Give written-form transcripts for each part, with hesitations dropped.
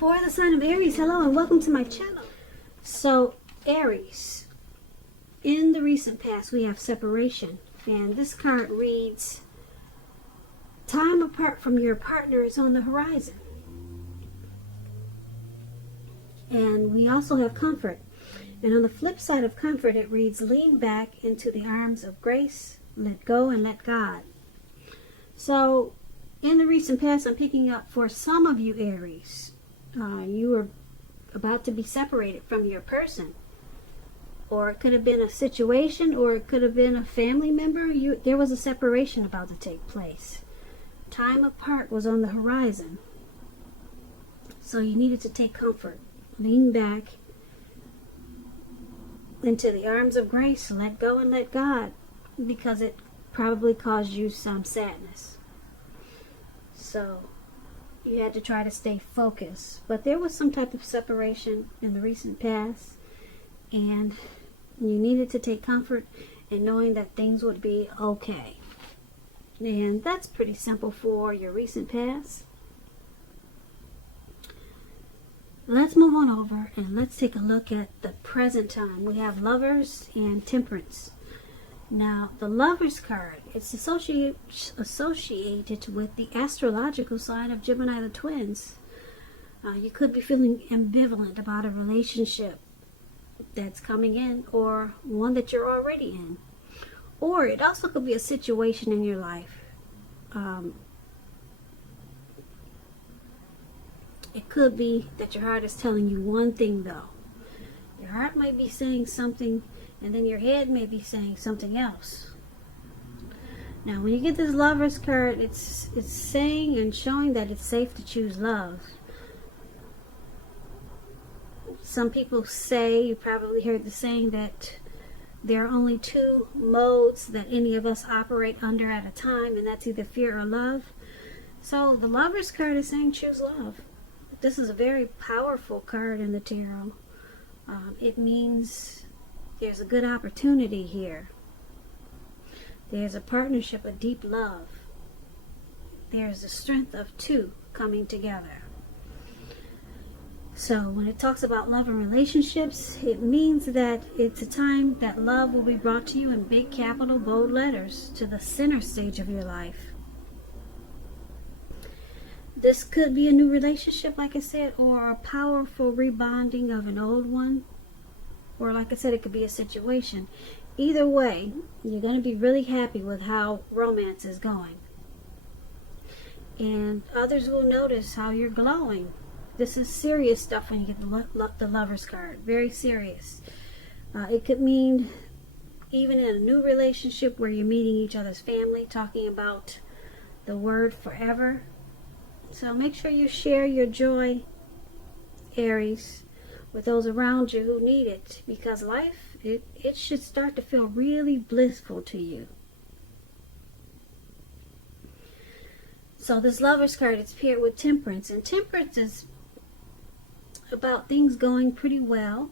For the sign of Aries, hello and welcome to my channel. So, Aries, in the recent past we have separation, and this card reads, time apart from your partner is on the horizon. And we also have comfort. And on the flip side of comfort, it reads, lean back into the arms of grace, let go and let God. So, in the recent past, I'm picking up for some of you Aries, you were about to be separated from your person. Or it could have been a situation, or it could have been a family member. There was a separation about to take place. Time apart was on the horizon. So you needed to take comfort. Lean back into the arms of grace, let go and let God, because it probably caused you some sadness. So you had to try to stay focused. But there was some type of separation in the recent past, and you needed to take comfort in knowing that things would be okay. And that's pretty simple for your recent past. Let's move on over and let's take a look at the present time. We have Lovers and Temperance. Now, the Lovers card, it's associated with the astrological sign of Gemini the Twins. You could be feeling ambivalent about a relationship that's coming in, or one that you're already in. Or it also could be a situation in your life. It could be that your heart is telling you one thing, though. Your heart might be saying something, and then your head may be saying something else. Now, when you get this Lovers card, it's saying and showing that it's safe to choose love. Some people say, you probably heard the saying, that there are only two modes that any of us operate under at a time, and that's either fear or love. So the Lovers card is saying choose love. This is a very powerful card in the tarot. It means there's a good opportunity here. There's a partnership, a deep love. There's the strength of two coming together. So when it talks about love and relationships, it means that it's a time that love will be brought to you in big capital bold letters to the center stage of your life. This could be a new relationship, like I said, or a powerful rebonding of an old one. Or like I said, it could be a situation. Either way, you're going to be really happy with how romance is going. And others will notice how you're glowing. This is serious stuff when you get the Lovers card. Very serious. It could mean even in a new relationship where you're meeting each other's family, talking about the word forever. So make sure you share your joy, Aries, with those around you who need it, because life, it should start to feel really blissful to you. So this Lovers card is paired with Temperance, and Temperance is about things going pretty well.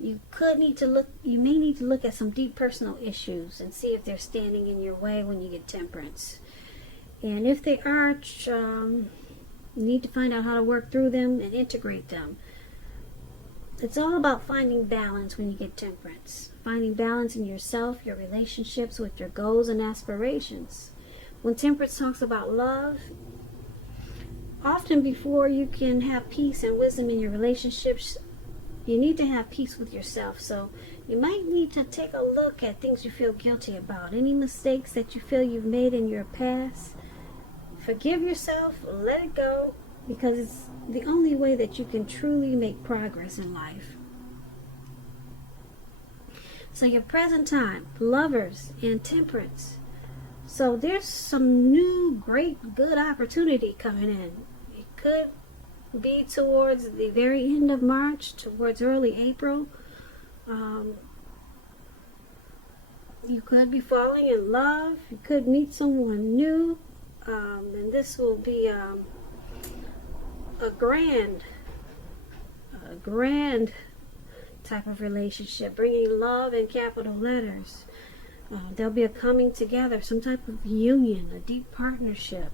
You may need to look at some deep personal issues and see if they're standing in your way when you get Temperance. And if they aren't, you need to find out how to work through them and integrate them. It's all about finding balance when you get Temperance. Finding balance in yourself, your relationships, with your goals and aspirations. When Temperance talks about love, often before you can have peace and wisdom in your relationships, you need to have peace with yourself. So you might need to take a look at things you feel guilty about. Any mistakes that you feel you've made in your past. Forgive yourself, let it go, because it's the only way that you can truly make progress in life. So your present time, Lovers and Temperance. So there's some new, great, good opportunity coming in. It could be towards the very end of March, towards early April. You could be falling in love. You could meet someone new. And this will be a grand type of relationship, bringing love in capital letters. There'll be a coming together, some type of union, a deep partnership.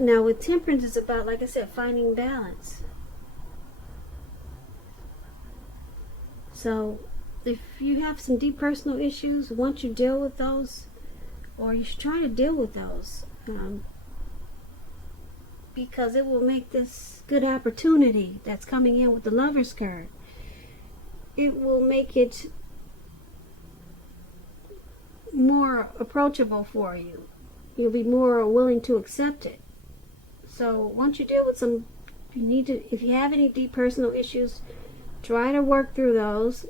Now with temperance, it's about, like I said, finding balance. So if you have some deep personal issues, once you deal with those, or you should try to deal with those, because it will make this good opportunity that's coming in with the Lovers card. It will make it more approachable for you. You'll be more willing to accept it. So once you deal with some, you need to, if you have any deep personal issues, try to work through those,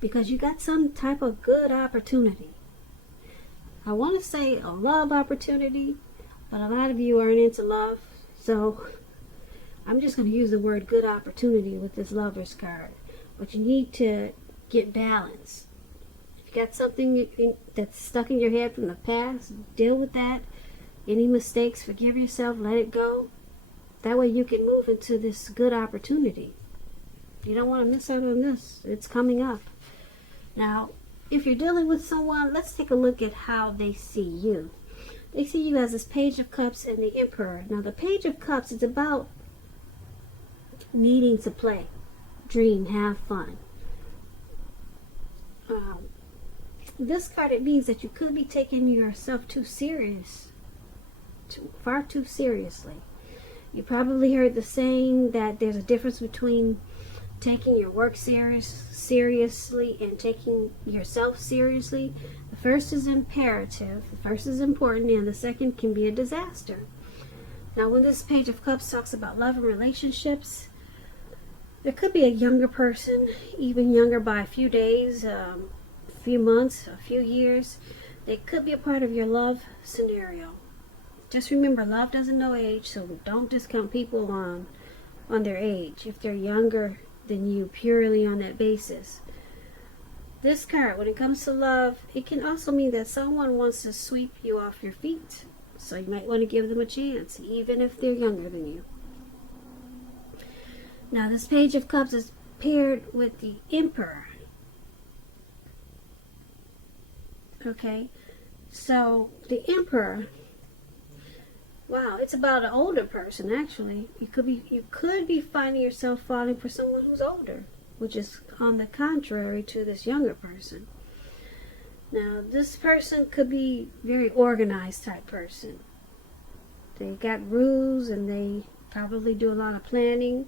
because you got some type of good opportunity. I want to say a love opportunity, but a lot of you aren't into love, so I'm just going to use the word good opportunity with this Lovers card. But you need to get balance. If you got something that's stuck in your head from the past, deal with that. Any mistakes, forgive yourself, let it go. That way you can move into this good opportunity. You don't want to miss out on this. It's coming up. Now, if you're dealing with someone, let's take a look at how they see you. They see you as this Page of Cups and the Emperor. Now, the Page of Cups is about needing to play, dream, have fun. This card, it means that you could be taking yourself too serious, far too seriously. You probably heard the saying that there's a difference between taking your work seriously and taking yourself seriously. The first is imperative, the first is important, and the second can be a disaster. Now, when this Page of Cups talks about love and relationships, there could be a younger person, even younger by a few days, a few months, a few years. They could be a part of your love scenario. Just remember, love doesn't know age, so don't discount people on their age if they're younger than you, purely on that basis. This card, when it comes to love, it can also mean that someone wants to sweep you off your feet. So you might want to give them a chance, even if they're younger than you. Now, this Page of Cups is paired with the Emperor. Okay, so the Emperor, wow, it's about an older person, actually. You could be finding yourself falling for someone who's older, which is on the contrary to this younger person. Now, this person could be very organized type person. They got rules and they probably do a lot of planning.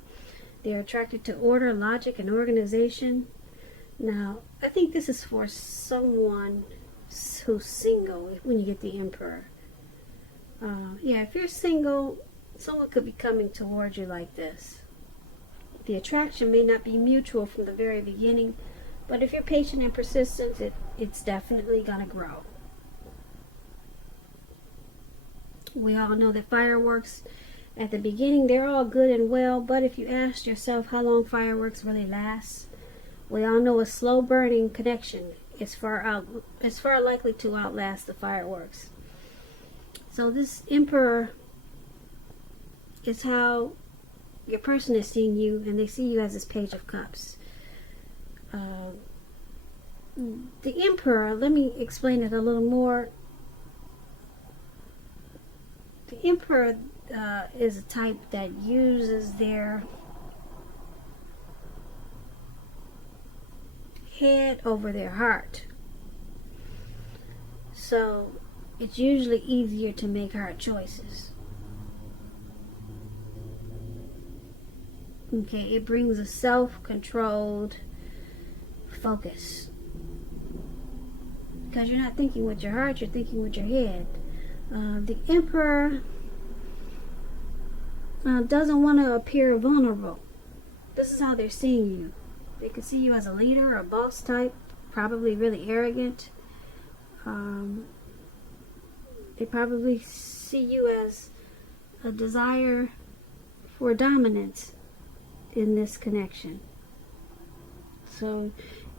They're attracted to order, logic, and organization. Now, I think this is for someone who's single when you get the Emperor. Yeah, if you're single, someone could be coming towards you like this. The attraction may not be mutual from the very beginning, but if you're patient and persistent, it's definitely going to grow. We all know that fireworks, at the beginning, they're all good and well, but if you ask yourself how long fireworks really last, we all know a slow burning connection is far likely to outlast the fireworks. So this Emperor is how your person is seeing you, and they see you as this Page of Cups. The Emperor, let me explain it a little more. The Emperor is a type that uses their head over their heart. So it's usually easier to make hard choices. Okay, it brings a self-controlled focus. Because you're not thinking with your heart, you're thinking with your head. The Emperor doesn't want to appear vulnerable. This is how they're seeing you. They could see you as a leader or a boss type, probably really arrogant. They probably see you as a desire for dominance in this connection. So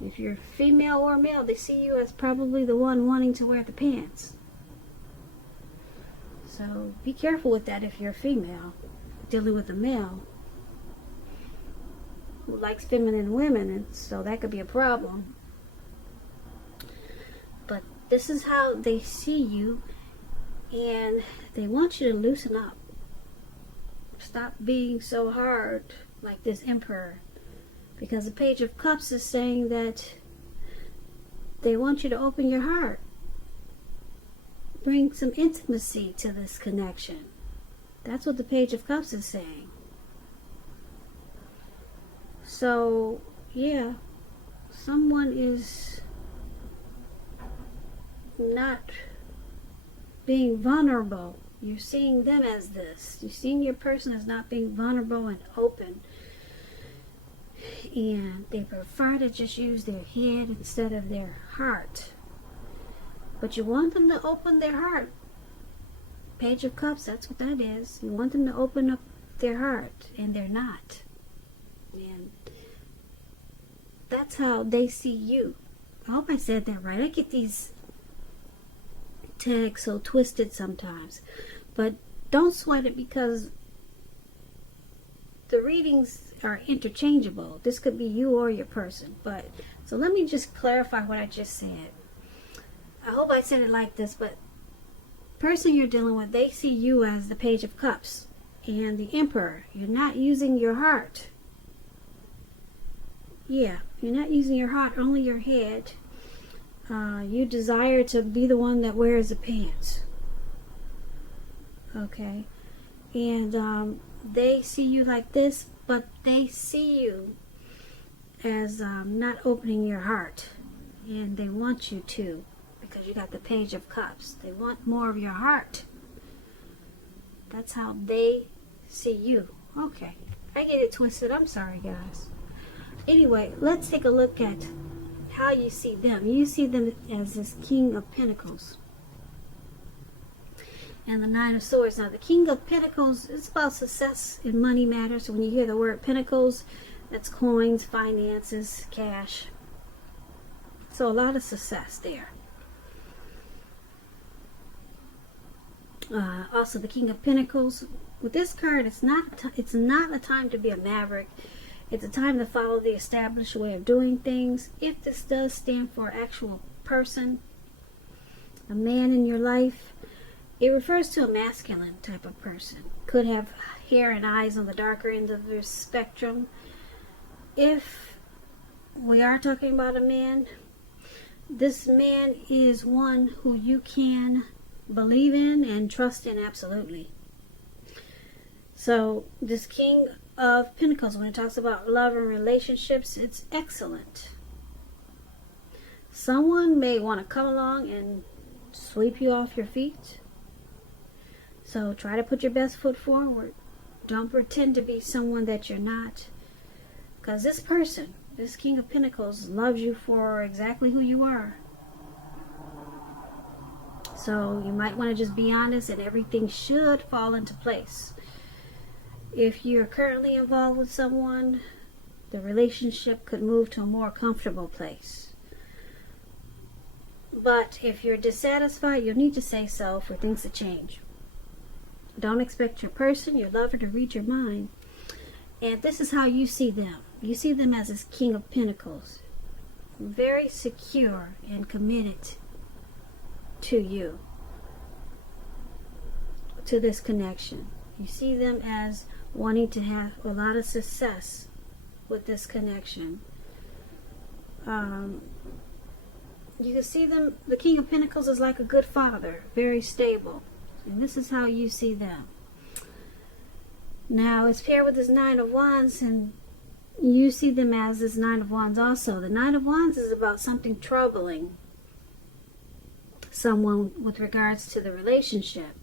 if you're female or male, they see you as probably the one wanting to wear the pants. So be careful with that if you're a female dealing with a male who likes feminine women, and so that could be a problem. But this is how they see you, And they want you to loosen up. Stop being so hard like this Emperor. Because the Page of Cups is saying that they want you to open your heart. Bring some intimacy to this connection. That's what the Page of Cups is saying. So, yeah, someone is not being vulnerable. You're seeing them as this. You're seeing your person as not being vulnerable and open. And they prefer to just use their head instead of their heart. But you want them to open their heart. Page of Cups, that's what that is. You want them to open up their heart, and they're not. And that's how they see you. I hope I said that right. I get these tags so twisted sometimes. But don't sweat it, because the readings are interchangeable. This could be you or your person. But so let me just clarify what I just said. I hope I said it like this, but person you're dealing with, they see you as the Page of Cups and the Emperor. You're not using your heart. Yeah, you're not using your heart, only your head. You desire to be the one that wears the pants. Okay. And they see you like this, but they see you as not opening your heart. And they want you to, because you got the Page of Cups. They want more of your heart. That's how they see you. Okay. I get it twisted. I'm sorry, guys. Anyway, let's take a look at how you see them. You see them as this King of Pentacles and the Nine of Swords. Now, the King of Pentacles is about success in money matters. So when you hear the word Pentacles, that's coins, finances, cash. So a lot of success there. Also, the King of Pentacles. With this card, it's not a time to be a maverick. It's a time to follow the established way of doing things. If this does stand for an actual person, a man in your life, it refers to a masculine type of person. Could have hair and eyes on the darker end of the spectrum. If we are talking about a man, this man is one who you can believe in and trust in absolutely. So this King of Pentacles, when it talks about love and relationships, it's excellent. Someone may want to come along and sweep you off your feet. So try to put your best foot forward. Don't pretend to be someone that you're not. Because this person, this King of Pentacles, loves you for exactly who you are. So you might want to just be honest, and everything should fall into place. If you're currently involved with someone, the relationship could move to a more comfortable place. But if you're dissatisfied, you'll need to say so for things to change. Don't expect your person, your lover, to read your mind. And this is how you see them. You see them as this King of Pentacles. Very secure and committed to you. To this connection. You see them as wanting to have a lot of success with this connection. You can see them, the King of Pentacles is like a good father, very stable. And this is how you see them. Now, it's paired with this Nine of Wands, and you see them as this Nine of Wands also. The Nine of Wands is about something troubling someone with regards to the relationship.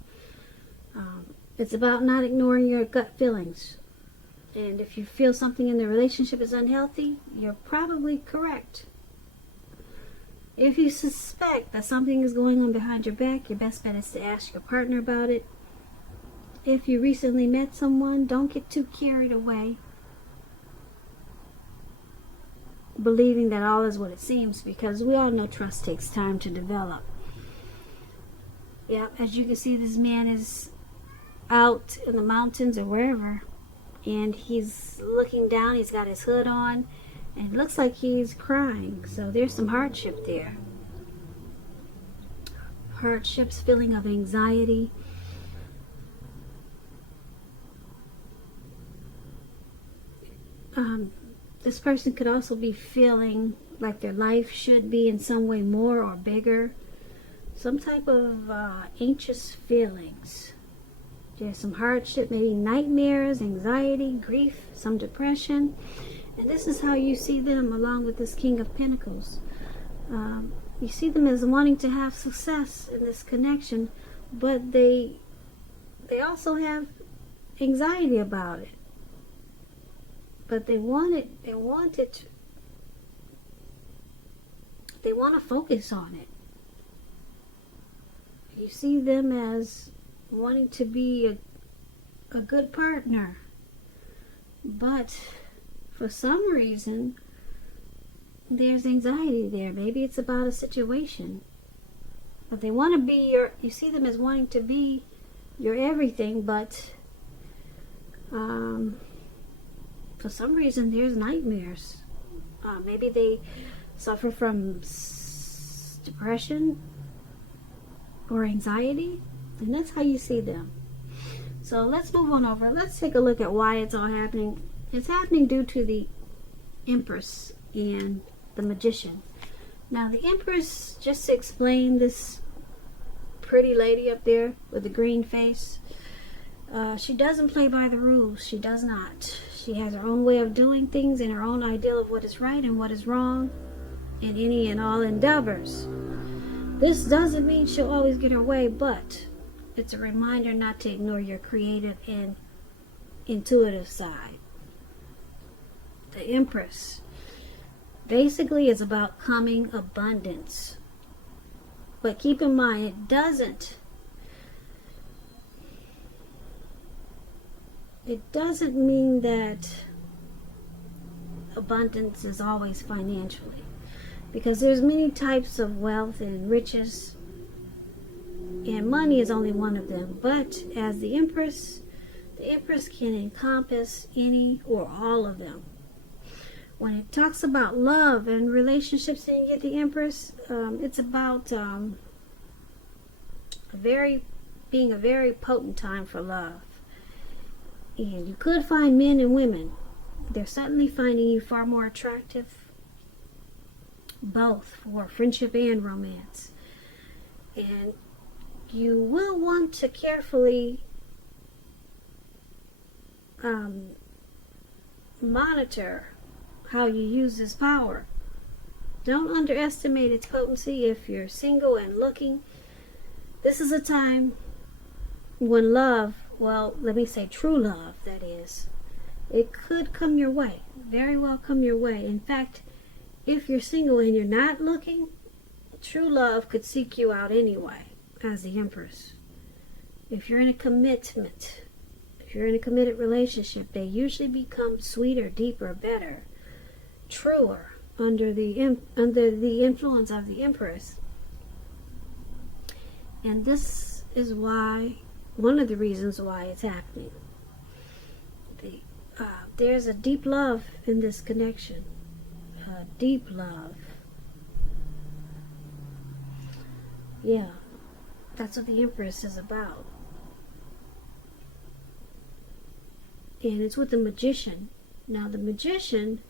It's about not ignoring your gut feelings. And if you feel something in the relationship is unhealthy, you're probably correct. If you suspect that something is going on behind your back, your best bet is to ask your partner about it. If you recently met someone, don't get too carried away, believing that all is what it seems, because we all know trust takes time to develop. Yeah, as you can see, this man is out in the mountains or wherever, and he's looking down. He's got his hood on, and it looks like he's crying. So there's some hardship there. hardships, feeling of anxiety. This person could also be feeling like their life should be in some way more or bigger. Some type of anxious feelings. There's some hardship, maybe nightmares, anxiety, grief, some depression. And this is how you see them along with this King of Pentacles. You see them as wanting to have success in this connection, but they also have anxiety about it. But they want to focus on it. You see them as wanting to be a good partner, but for some reason there's anxiety there. Maybe it's about a situation, but they want to be you see them as wanting to be your everything, but for some reason there's nightmares. Maybe they suffer from depression or anxiety, and that's how you see them. So let's move on over. Let's take a look at why it's all happening. It's happening due to the Empress and the Magician. Now the Empress, just to explain, this pretty lady up there with the green face, she doesn't play by the rules. She does not. She has her own way of doing things and her own ideal of what is right and what is wrong in any and all endeavors. This doesn't mean she'll always get her way, but it's a reminder not to ignore your creative and intuitive side. The Empress basically is about coming abundance. But keep in mind, it doesn't mean that abundance is always financially. Because there's many types of wealth and riches, and money is only one of them. But as the Empress can encompass any or all of them. When it talks about love and relationships and you get the Empress, it's about being a very potent time for love. And you could find men and women. They're suddenly finding you far more attractive, both for friendship and romance. And you will want to carefully monitor how you use this power. Don't underestimate its potency. If you're single and looking, this is a time when love, well, let me say true love, that is, it could come your way, very well come your way. In fact, if you're single and you're not looking, true love could seek you out anyway, as the Empress. If you're in a commitment, if you're in a committed relationship, they usually become sweeter, deeper, better, truer under the influence of the Empress. And this is why, one of the reasons why it's happening. There's a deep love in this connection. Deep love. Yeah, that's what the Empress is about. And it's with the Magician. Now the Magician,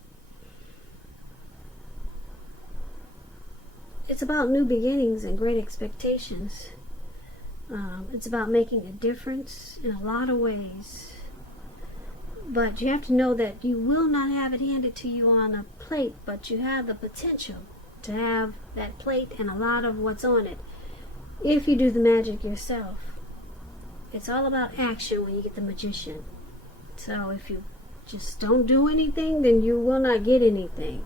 it's about new beginnings and great expectations. It's about making a difference in a lot of ways. But you have to know that you will not have it handed to you on a plate, but you have the potential to have that plate and a lot of what's on it if you do the magic yourself. It's all about action when you get the Magician. So if you just don't do anything, then you will not get anything.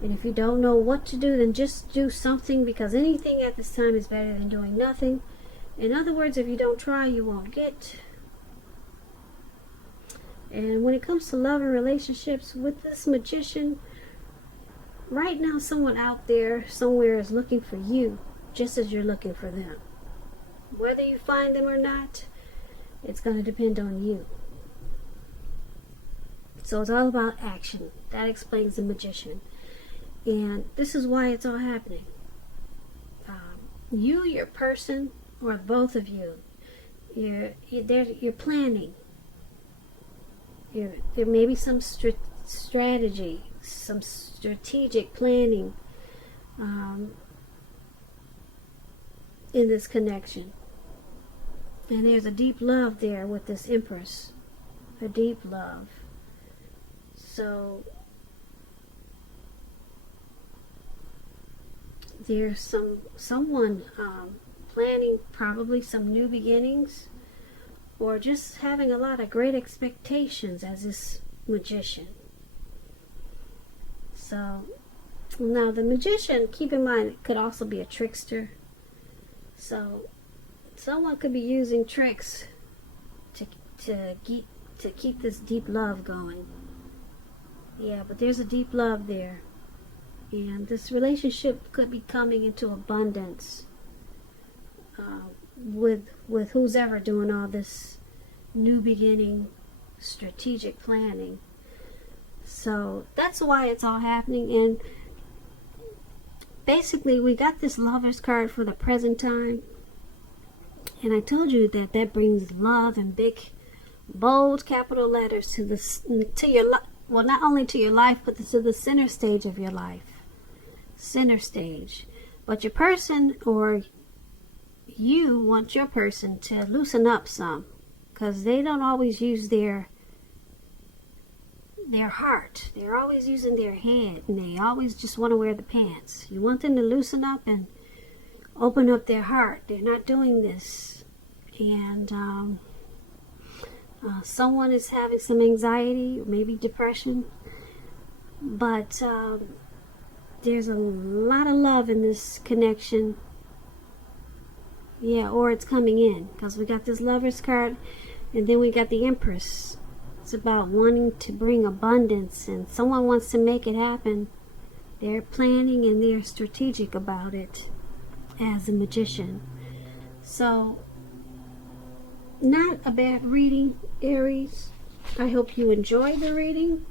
And if you don't know what to do, then just do something, because anything at this time is better than doing nothing. In other words, if you don't try, you won't get. And when it comes to love and relationships, with this Magician, right now someone out there somewhere is looking for you, just as you're looking for them. Whether you find them or not, it's going to depend on you. So it's all about action. That explains the Magician. And this is why it's all happening. you, your person, or both of you, you're planning. There may be some strategy, some strategic planning in this connection. And there's a deep love there with this Empress. A deep love. So there's someone planning probably some new beginnings, or just having a lot of great expectations as this Magician. So now the Magician, keep in mind, it could also be a trickster. So someone could be using tricks to keep this deep love going. Yeah, but there's a deep love there. And this relationship could be coming into abundance with who's ever doing all this new beginning, strategic planning. So that's why it's all happening. And basically, we got this Lover's card for the present time. And I told you that brings love in big, bold, capital letters to your life. Well, not only to your life, but to the center stage of your life. Center stage. But your person, or you want your person to loosen up some, because they don't always use their heart. They're always using their head, and they always just want to wear the pants. You want them to loosen up and open up their heart. They're not doing this. And someone is having some anxiety, or maybe depression, but there's a lot of love in this connection. Yeah, or it's coming in, because we got this Lover's card, and then we got the Empress. It's about wanting to bring abundance, and someone wants to make it happen. They're planning and they're strategic about it as a Magician. So, not a bad reading, Aries. I hope you enjoyed the reading.